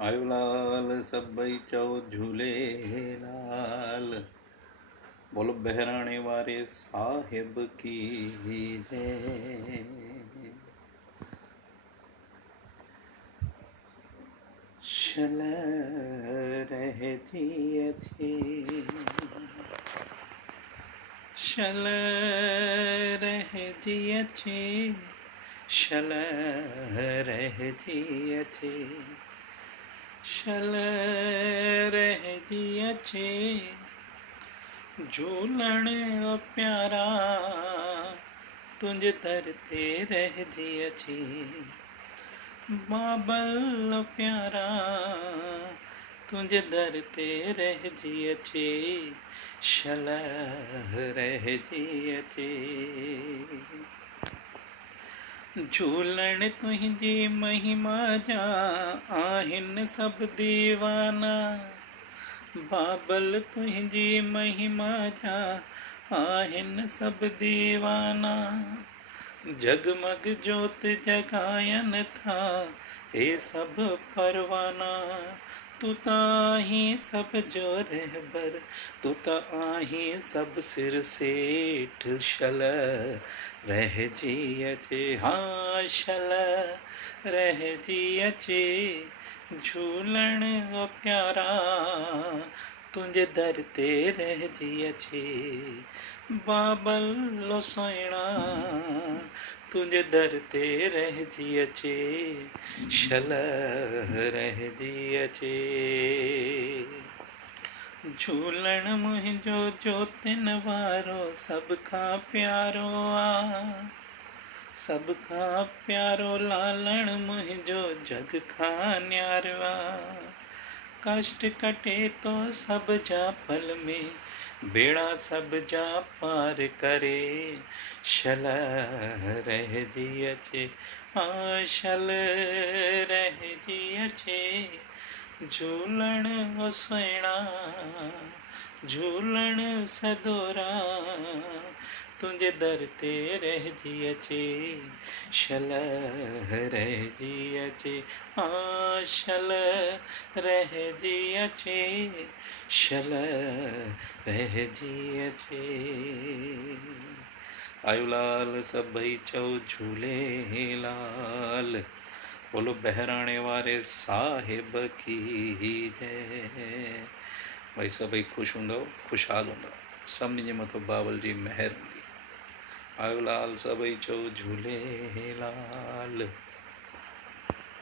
आयो लाल सभई चओ झूले लाल। बोलो बहराणे वारे साहिब की जय। शल रह जिय छे, शल रह जिय छे, शल रह जिय छे, शल रह जिय छे। झूलण प्यारा तुंज दर ते रह जिय छे, बाबल प्यारा तुंज दर ते रह जिय छे, शल रह जिय छे। झूलण तुंहिंजी महिमा जा आहिन सब दीवाना, बाबल तुंहिंजी महिमा जा आहिन सब दीवाना। जगमग जोत जगायन था हे सब परवाना, तू ताही सब जो रहबर, तू ताही सब सिर सेठ, शल रह जिय छे, हाँ शल रह जिय छे। झूलण प्यारा तुंजे दर ते रह जिय छे, बाबल सोयणा तुंजे दर ते रह जिय छे, शल रह जिय छे। झूलण मुंहिंजो जोतिन वारो सब खां प्यारो आ, सब खां प्यारो लालण मुंहिंजो जग खां न्यारो आ। कष्ट कटे तो सब जा पल में, बेड़ा सब जा पार करे, शल रह जिय छे, हाँ शल रह जिय छे। झूलण सोयणा झूलण सदोरा तुंजे दर ते रह जिय छे, शल रह जिय छे, हाँ शल रह जिय छे, शल रह जिय छे। आयो लाल सभई चओ झूले लाल। बोलो बहराणे वारे साहिब की जय। भाई सभई खुश हूंदव, खुशहाल हूंदव, सभिनी जे मथां बाबल जी महर हूंदी। आयो लाल सभई चओ झूले लाल।